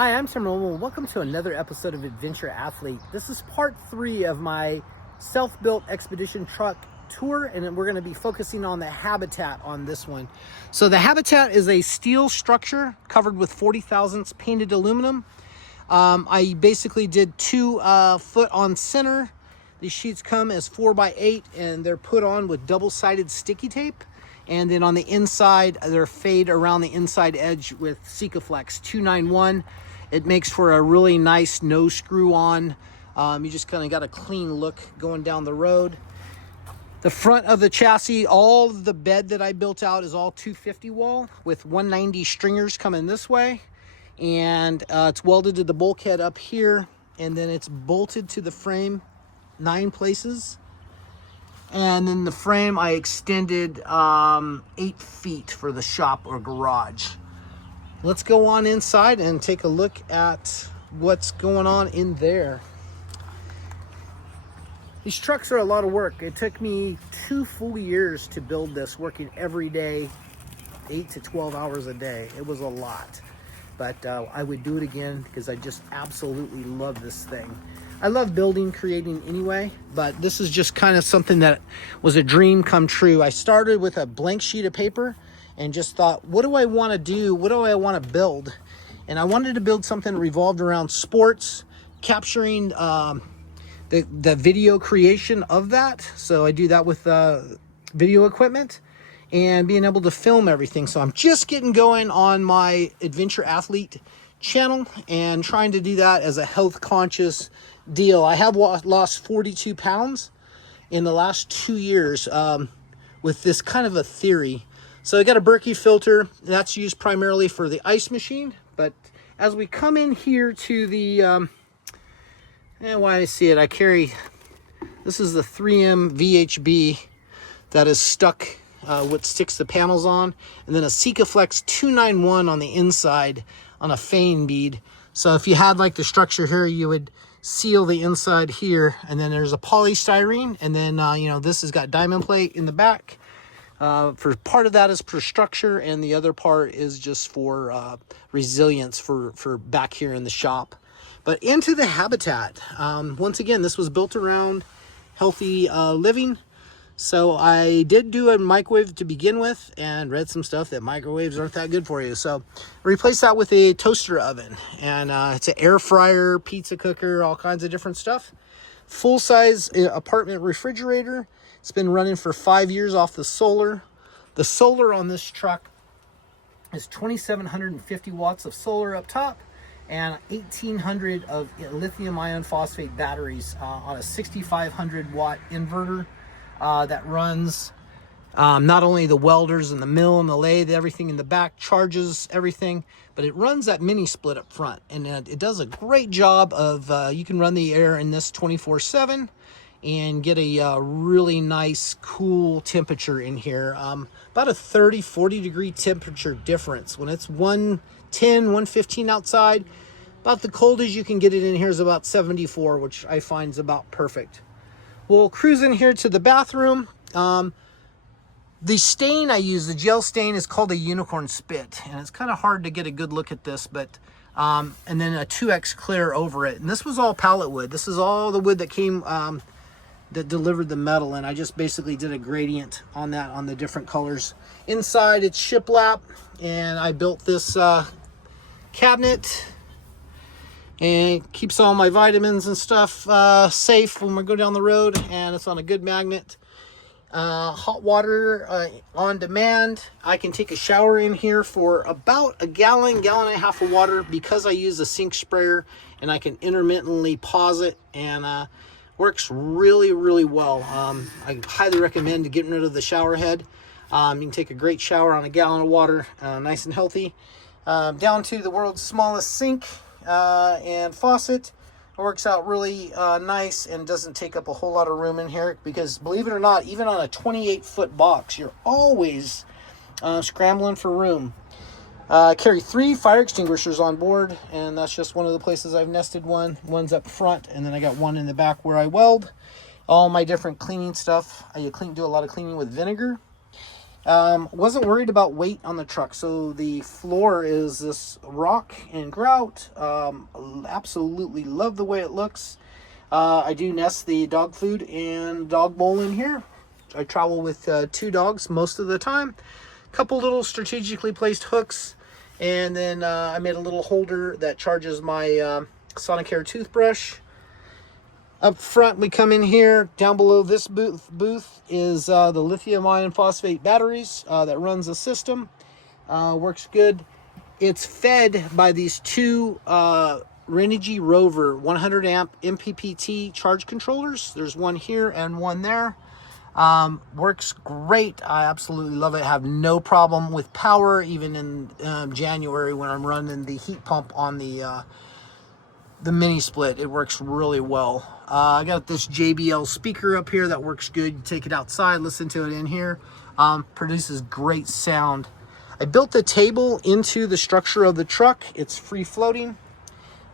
Hi, I'm Tim Romo. Welcome to another episode of Adventure Athlete. This is part 3 of my self-built expedition truck tour, and we're going to be focusing on the Habitat on this one. So the Habitat is a steel structure covered with 40 thousandths painted aluminum. I basically did 2 foot on center. These sheets come as 4x8 and they're put on with double-sided sticky tape. And then on the inside, they're fade around the inside edge with Sikaflex 291. It makes for a really nice no screw on. You just kind of got a clean look going down the road. The front of the chassis, all the bed that I built out is all 250 wall with 190 stringers coming this way. And it's welded to the bulkhead up here. And then it's bolted to the frame 9 places. And then the frame I extended 8 feet for the shop or garage. Let's go on inside and take a look at what's going on in there. These trucks are a lot of work. It took me 2 full years to build this, working every day, 8 to 12 hours a day. It was a lot, but I would do it again because I just absolutely love this thing. I love building, creating anyway, but this is just kind of something that was a dream come true. I started with a blank sheet of paper and just thought, what do I want to do? What do I want to build? And I wanted to build something revolved around sports, capturing the video creation of that. So I do that with video equipment and being able to film everything. So I'm just getting going on my Adventure Athlete channel and trying to do that as a health conscious deal. I have lost 42 pounds in the last 2 years with this kind of a theory. So I got a Berkey filter that's used primarily for the ice machine. But as we come in here to the, why I see it, I carry, this is the 3M VHB that is stuck, what sticks the panels on, and then a Sikaflex 291 on the inside on a fan bead. So if you had like the structure here, you would seal the inside here, and then there's a polystyrene, and then this has got diamond plate in the back. For part of that is for structure, and the other part is just for resilience for back here in the shop. But into the Habitat, once again, this was built around healthy living. So I did do a microwave to begin with and read some stuff that microwaves aren't that good for you. So I replaced that with a toaster oven, and it's an air fryer, pizza cooker, all kinds of different stuff. Full-size apartment refrigerator. It's been running for 5 years off the solar. The solar on this truck is 2,750 watts of solar up top and 1,800 of lithium iron phosphate batteries on a 6,500 watt inverter. That runs not only the welders and the mill and the lathe, everything in the back, charges everything, but it runs that mini split up front. And it does a great job of, you can run the air in this 24/7 and get a really nice, cool temperature in here. About a 30, 40 degree temperature difference. When it's 110, 115 outside, about the coldest you can get it in here is about 74, which I find is about perfect. We'll cruise in here to the bathroom. The stain I use, the gel stain, is called a unicorn spit. And it's kind of hard to get a good look at this, but and then a 2X clear over it. And this was all pallet wood. This is all the wood that came, that delivered the metal. And I just basically did a gradient on that, on the different colors. Inside, it's shiplap. And I built this cabinet. And it keeps all my vitamins and stuff safe when we go down the road, and it's on a good magnet. Hot water on demand. I can take a shower in here for about a gallon and a half of water because I use a sink sprayer, and I can intermittently pause it, and works really, really well. I highly recommend getting rid of the shower head. You can take a great shower on a gallon of water, nice and healthy. Down to the world's smallest sink. And faucet. It works out really nice and doesn't take up a whole lot of room in here, because believe it or not, even on a 28-foot box, you're always scrambling for room. I carry 3 fire extinguishers on board, and that's just one of the places I've nested one. One's up front, and then I got one in the back where I weld all my different cleaning stuff. I do a lot of cleaning with vinegar. Wasn't worried about weight on the truck. So the floor is this rock and grout. Absolutely love the way it looks. I do nest the dog food and dog bowl in here. I travel with 2 dogs most of the time. Couple little strategically placed hooks, and then I made a little holder that charges my Sonicare toothbrush. Up front, we come in here. Down below this booth is the lithium iron phosphate batteries that runs the system. Works good. It's fed by these 2 Renogy Rover 100 amp MPPT charge controllers. There's one here and one there. Works great. I absolutely love it. I have no problem with power, even in January when I'm running the heat pump on the mini split. It works really well. I got this JBL speaker up here that works good. You take it outside, listen to it in here. Produces great sound. I built the table into the structure of the truck. It's free floating.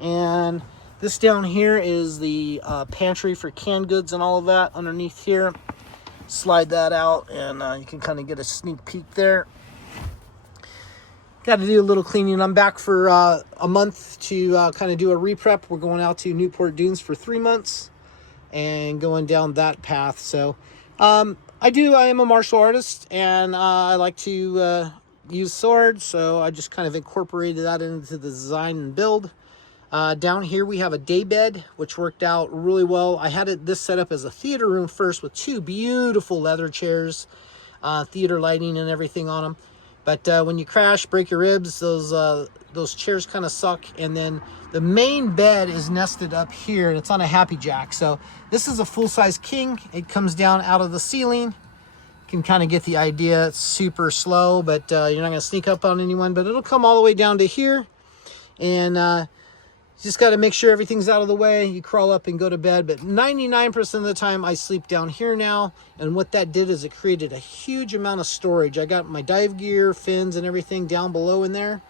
And this down here is the pantry for canned goods and all of that underneath here. Slide that out and you can kind of get a sneak peek there. Got to do a little cleaning. I'm back for a month to kind of do a re-prep. We're going out to Newport Dunes for 3 months and going down that path. So I am a martial artist, and I like to use swords. So I just kind of incorporated that into the design and build. Down here we have a day bed, which worked out really well. I had this set up as a theater room first with 2 beautiful leather chairs, theater lighting and everything on them. But when you crash, break your ribs, those chairs kind of suck. And then the main bed is nested up here, and it's on a happy jack. So this is a full-size king. It comes down out of the ceiling. You can kind of get the idea. It's super slow, but you're not going to sneak up on anyone. But it'll come all the way down to here. And just got to make sure everything's out of the way. You crawl up and go to bed. But 99% of the time, I sleep down here now. And what that did is it created a huge amount of storage. I got my dive gear, fins, and everything down below in there,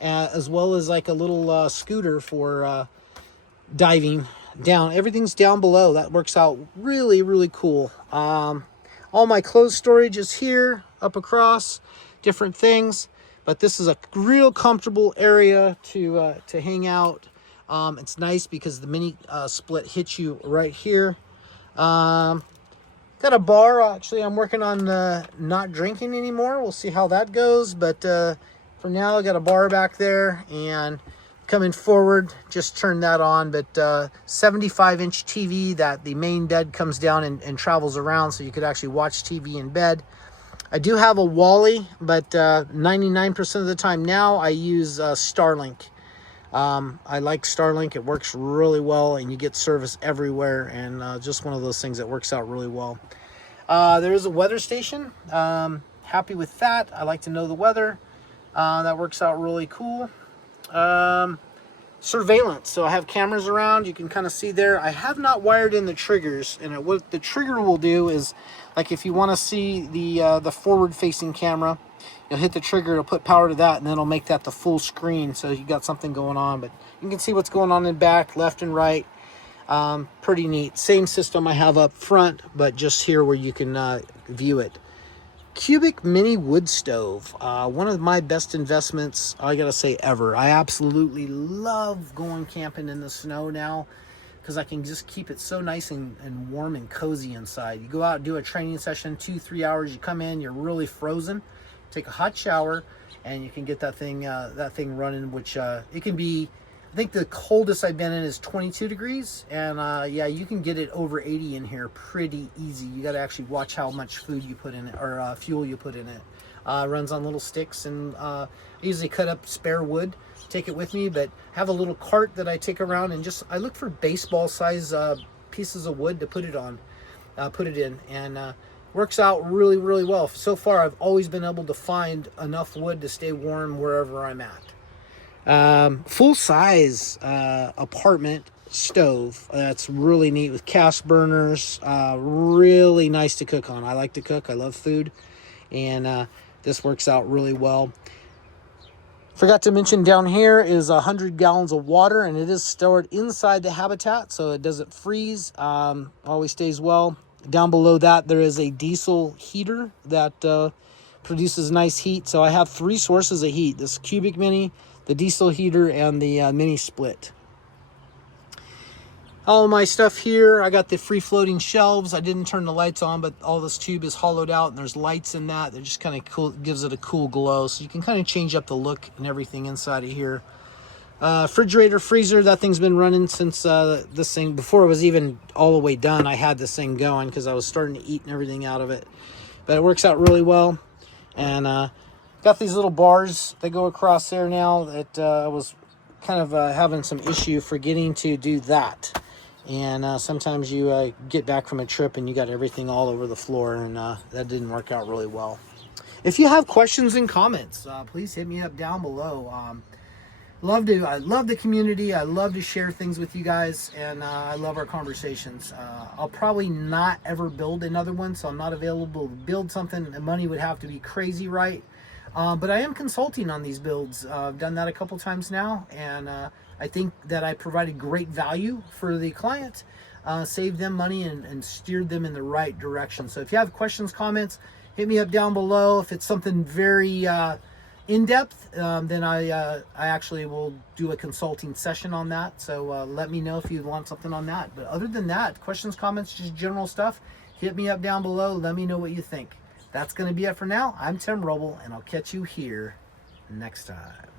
as well as like a little scooter for diving down. Everything's down below. That works out really, really cool. All my clothes storage is here, up across, different things. But this is a real comfortable area to hang out. It's nice because the mini split hits you right here. Got a bar. Actually, I'm working on not drinking anymore. We'll see how that goes. But for now, I got a bar back there. And coming forward, just turn that on. But 75-inch TV that the main bed comes down and travels around. So you could actually watch TV in bed. I do have a Wally, but 99% of the time now I use Starlink. I like Starlink. It works really well, and you get service everywhere, and just one of those things that works out really well. There is a weather station. Happy with that. I like to know the weather. That works out really cool. Surveillance. So I have cameras around. You can kind of see there. I have not wired in the triggers, and what the trigger will do is, like if you want to see the forward-facing camera, you'll hit the trigger, it'll put power to that, and then it'll make that the full screen, so you got something going on. But you can see what's going on in back, left and right. Pretty neat. Same system I have up front, but just here where you can view it. Cubic mini wood stove. One of my best investments, I gotta say, ever. I absolutely love going camping in the snow now, because I can just keep it so nice and warm and cozy inside. You go out and do a training session, 2-3 hours, you come in, you're really frozen. Take a hot shower, and you can get that thing running, which it can be, I think the coldest I've been in is 22 degrees, and yeah, you can get it over 80 in here pretty easy. You got to actually watch how much food you put in it, or fuel you put in it. Runs on little sticks, and I usually cut up spare wood, take it with me, but have a little cart that I take around, and I look for baseball size pieces of wood to put it in, and works out really, really well. So far, I've always been able to find enough wood to stay warm wherever I'm at. Full-size apartment stove. That's really neat with cast burners. Really nice to cook on. I like to cook. I love food. And this works out really well. Forgot to mention down here is 100 gallons of water, and it is stored inside the habitat, so it doesn't freeze. Always stays well. Down below that, there is a diesel heater that produces nice heat. So I have 3 sources of heat: this cubic mini, the diesel heater, and the mini split. All my stuff here, I got the free floating shelves. I didn't turn the lights on, but all this tube is hollowed out and there's lights in that. That just kind of cool, gives it a cool glow. So you can kind of change up the look and everything inside of here. Refrigerator, freezer, that thing's been running since this thing, before it was even all the way done. I had this thing going because I was starting to eat and everything out of it. But it works out really well. And got these little bars that go across there now that I was kind of having some issue forgetting to do that. And sometimes you get back from a trip and you got everything all over the floor, and that didn't work out really well. If you have questions and comments, please hit me up down below. I love the community. I love to share things with you guys, and I love our conversations. I'll probably not ever build another one, so I'm not available to build something. The money would have to be crazy, right? But I am consulting on these builds. I've done that a couple times now, and I think that I provided great value for the client, saved them money, and steered them in the right direction. So if you have questions, comments, hit me up down below. If it's something very in-depth, then I actually will do a consulting session on that. So let me know if you want something on that. But other than that, questions, comments, just general stuff, hit me up down below. Let me know what you think. That's going to be it for now. I'm Tim Roble, and I'll catch you here next time.